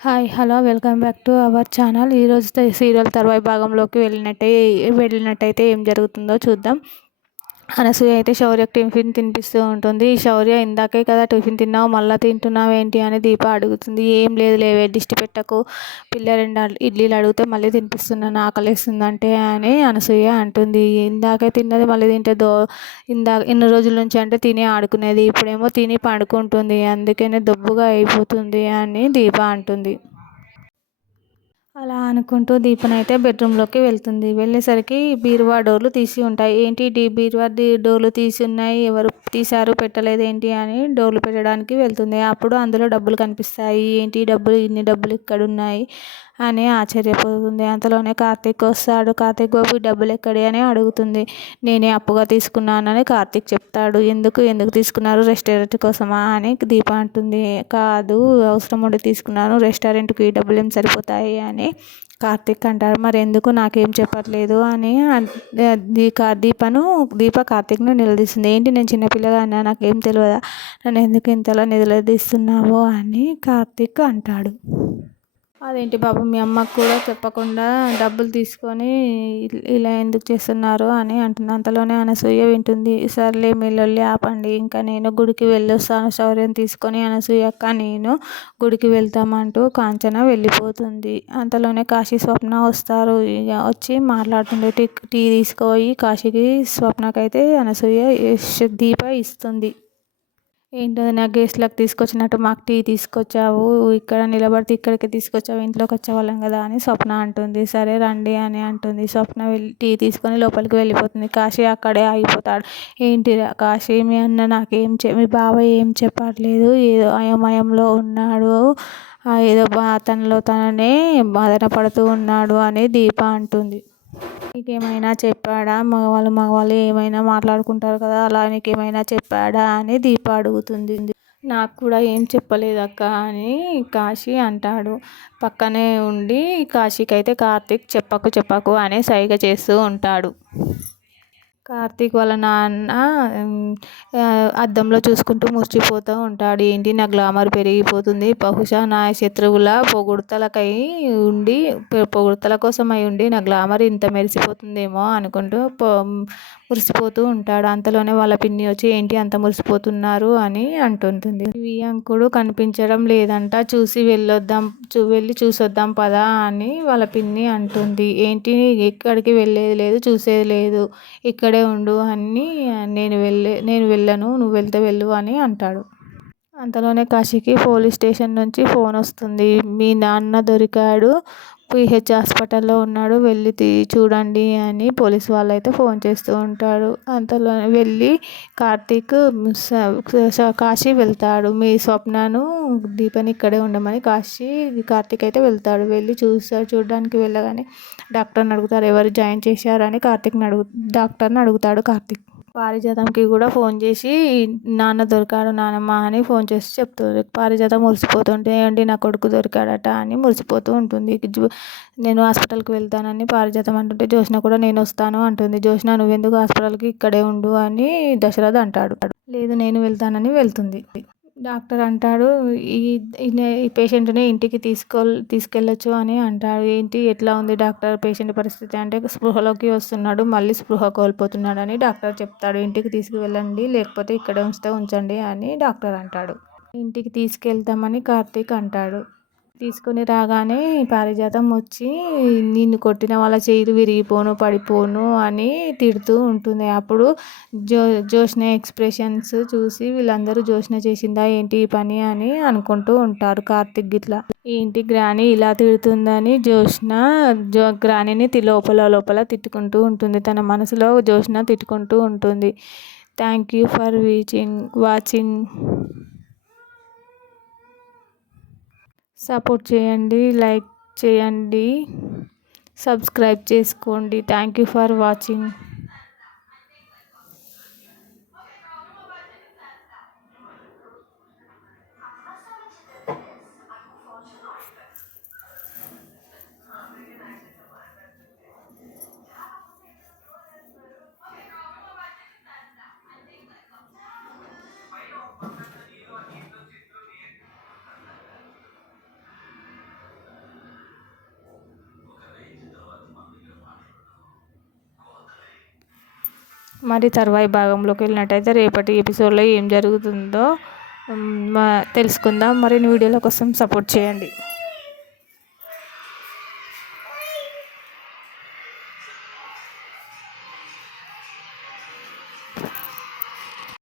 Hi hello welcome back to our channel. ఈరోజు serial తర్వాయి భాగంలోకి వెళ్ళినట్టే వెళ్ళినట్టయితే ఏం జరుగుతుందో చూద్దాం. అనసూయ అయితే శౌర్యకు టిఫిన్ తినిపిస్తూ ఉంటుంది. శౌర్య ఇందాకే కదా టిఫిన్ తిన్నావు మళ్ళీ తింటున్నావు ఏంటి? అని దీప అడుగుతుంది. ఏం లేదు లేవే దిష్టి పెట్టకు. పిల్ల రెండు ఇడ్లీలు అడిగితే మళ్ళీ తినిపిస్తున్నాను ఆకలిస్తుందంటే అని అనసూయ అంటుంది. ఇందాకే తిన్నది మళ్ళీ తింటే దో ఇందాక ఇన్ని రోజుల నుంచి అంటే తిని ఆడుకునేది ఇప్పుడేమో తిని పండుకుంటుంది అందుకనే దొబ్బుగా అయిపోతుంది అని దీప అంటుంది. అలా అనుకుంటూ దీపన అయితే బెడ్రూమ్లోకి వెళ్తుంది. వెళ్ళేసరికి బీరువా డోర్లు తీసి ఉంటాయి. ఏంటి డీ బీరువా డోర్లు తీసి ఉన్నాయి? ఎవరు తీశారు? పెట్టలేదు ఏంటి అని డోర్లు పెట్టడానికి వెళ్తుంది. అప్పుడు అందులో డబ్బులు కనిపిస్తాయి. ఏంటి డబ్బులు? ఇన్ని డబ్బులు ఇక్కడ ఉన్నాయి అని ఆశ్చర్యపోతుంది. అంతలోనే కార్తీక్ వస్తాడు. కార్తీక్ బాబు డబ్బులు ఎక్కడి? అని అడుగుతుంది. నేనే అప్పుగా తీసుకున్నానని కార్తీక్ చెప్తాడు. ఎందుకు? ఎందుకు తీసుకున్నారు? రెస్టారెంట్ కోసమా? అని దీప అంటుంది. కాదు అవసరం ఉండి తీసుకున్నాను. రెస్టారెంట్కి డబ్బులు ఏం సరిపోతాయి? అని కార్తీక్ అంటారు మరి ఎందుకు? నాకేం చెప్పట్లేదు? అని దీకా దీపను దీప కార్తీక్ను నిలదీస్తుంది. ఏంటి? నేను చిన్నపిల్లగా అన్నా నాకేం తెలియదా నన్ను ఎందుకు ఇంతలా నిలదీస్తున్నావు? అని కార్తీక్ అంటాడు. అదేంటి బాబు మీ అమ్మకు కూడా చెప్పకుండా డబ్బులు తీసుకొని ఇలా ఎందుకు చేస్తున్నారు అని అంటుంది అంతలోనే అనసూయ వింటుంది. సర్లే మీ ఆపండి ఇంకా నేను గుడికి వెళ్ళొస్తాను. శౌర్యం తీసుకొని అనసూయక్క నేను గుడికి వెళ్తామంటూ కాంచన వెళ్ళిపోతుంది. అంతలోనే కాశీ స్వప్న వస్తారు. ఇక వచ్చి మాట్లాడుతుండే టీ టీ తీసుకుపోయి కాశీకి స్వప్నకైతే అనసూయ దీప ఇస్తుంది. ఏంటో నా గెస్ట్లకు తీసుకొచ్చినట్టు మాకు టీ తీసుకొచ్చావు ఇక్కడ నిలబడితే ఇక్కడికి తీసుకొచ్చావు ఇంట్లోకి వచ్చేవాళ్ళం కదా అని స్వప్న అంటుంది. సరే రండి అని అంటుంది. స్వప్న వెళ్ళి టీ తీసుకొని లోపలికి వెళ్ళిపోతుంది. కాశీ అక్కడే ఆగిపోతాడు. ఏంటి కాశీ? మీ అన్న నాకేం చె మీ బాబాయ్ ఏం చెప్పట్లేదు. ఏదో అయోమయంలో ఉన్నాడు. ఏదో తనలో తననే బాధన పడుతూ ఉన్నాడు అని దీప అంటుంది. నీకేమైనా చెప్పాడా? మగవాళ్ళు మగవాళ్ళు ఏమైనా మాట్లాడుకుంటారు కదా అలా నీకేమైనా చెప్పాడా అని దీప అడుగుతుంది. నాకు కూడా ఏం చెప్పలేదు అక్క అని కాశీ అంటాడు. పక్కనే ఉండి కాశీకి అయితే కార్తీక్ చెప్పకు చెప్పకు అనే సైగ చేస్తూ ఉంటాడు. కార్తీక్ వాళ్ళ నాన్న అద్దంలో చూసుకుంటూ మురిసిపోతూ ఉంటాడు. ఏంటి? నా గ్లామర్ పెరిగిపోతుంది. బహుశా నా శత్రువుల పొగుడుతలకై ఉండి పొగుడుతల కోసం అయి ఉండి నా గ్లామర్ ఇంత మెరిసిపోతుందేమో అనుకుంటూ మురిసిపోతూ ఉంటాడు. అంతలోనే వాళ్ళ పిన్ని వచ్చి ఏంటి అంత మురిసిపోతున్నారు? అని అంటుంటుంది. వియంకుడు కనిపించడం లేదంట. చూసి వెళ్ళొద్దాం చూ వెళ్ళి చూసొద్దాం పదా అని వాళ్ళ పిన్ని అంటుంది. ఏంటి? ఎక్కడికి వెళ్ళేది లేదు చూసేది లేదు. ఇక్కడే ఉండు అని నేను వెళ్ళే నేను వెళ్ళను నువ్వు వెళ్తే వెళ్ళు అని అంటాడు. అంతలోనే కాశీకి పోలీస్ స్టేషన్ నుంచి ఫోన్ వస్తుంది. మీ నాన్న దొరికాడు. పిహెచ్ హాస్పిటల్లో ఉన్నాడు. వెళ్ళి తీ చూడండి అని పోలీస్ వాళ్ళు అయితే ఫోన్ చేస్తూ ఉంటాడు. అంతలో వెళ్ళి కార్తీక్ కాశీ వెళ్తాడు. మీ స్వప్నను దీపని ఇక్కడే ఉండమని కాశీ కార్తీక్ అయితే వెళ్తాడు. వెళ్ళి చూస్తాడు చూడడానికి వెళ్ళగానే డాక్టర్ని అడుగుతారు. ఎవరు జాయిన్ చేశారని కార్తీక్ని అడుగు డాక్టర్ని అడుగుతాడు కార్తీక్. పారిజాతంకి కూడా ఫోన్ చేసి నాన్న దొరికాడు నానమ్మ అని ఫోన్ చేసి చెప్తుంది. పారిజాతం మురిసిపోతుంటే ఏంటి నా కొడుకు దొరికాడట అని మురిసిపోతూ ఉంటుంది. నేను హాస్పిటల్కి వెళ్తానని పారిజాతం అంటుంటే జ్యోష్న కూడా నేను వస్తాను అంటుంది. జ్యోష్న నువ్వెందుకు హాస్పిటల్కి ఇక్కడే ఉండు అని దశరథ్ అంటాడు. లేదు నేను వెళ్తానని వెళ్తుంది. డాక్టర్ అంటాడు ఈ ఈ పేషెంట్ని ఇంటికి తీసుకో తీసుకెళ్ళచ్చు అని అంటాడు. ఏంటి ఎట్లా ఉంది డాక్టర్ పేషెంట్ పరిస్థితి? అంటే స్పృహలోకి వస్తున్నాడు మళ్ళీ స్పృహ కోల్పోతున్నాడు అని డాక్టర్ చెప్తాడు. ఇంటికి తీసుకువెళ్ళండి లేకపోతే ఇక్కడ ఉంచితే ఉంచండి అని డాక్టర్ అంటాడు. ఇంటికి తీసుకెళ్తామని కార్తీక్ అంటాడు. తీసుకొని రాగానే పారిజాతం వచ్చి నిన్ను కొట్టిన వాళ్ళ చేతులు విరిగిపోను పడిపోను అని తిడుతూ ఉంటుంది. అప్పుడు జో జోష్న ఎక్స్ప్రెషన్స్ చూసి వీళ్ళందరూ జోష్న చేసిందా ఏంటి ఈ పని అని అనుకుంటూ ఉంటారు కార్తిక్ గిట్లా. ఏంటి గ్రాని ఇలా తిడుతుందని? జోష్న జో గ్రాణిని లోపల లోపల తిట్టుకుంటూ ఉంటుంది. తన మనసులో జోష్న తిట్టుకుంటూ ఉంటుంది. Thank you for watching watching support చేయండి లైక్ చేయండి సబ్స్క్రైబ్ చేసుకోండి. థ్యాంక్ యూ ఫర్ వాచింగ్ మరి తర్వాయి భాగంలోకి వెళ్ళినట్టయితే రేపటి ఎపిసోడ్లో ఏం జరుగుతుందో తెలుసుకుందాం. మరిన్ని వీడియోల కోసం సపోర్ట్ చేయండి.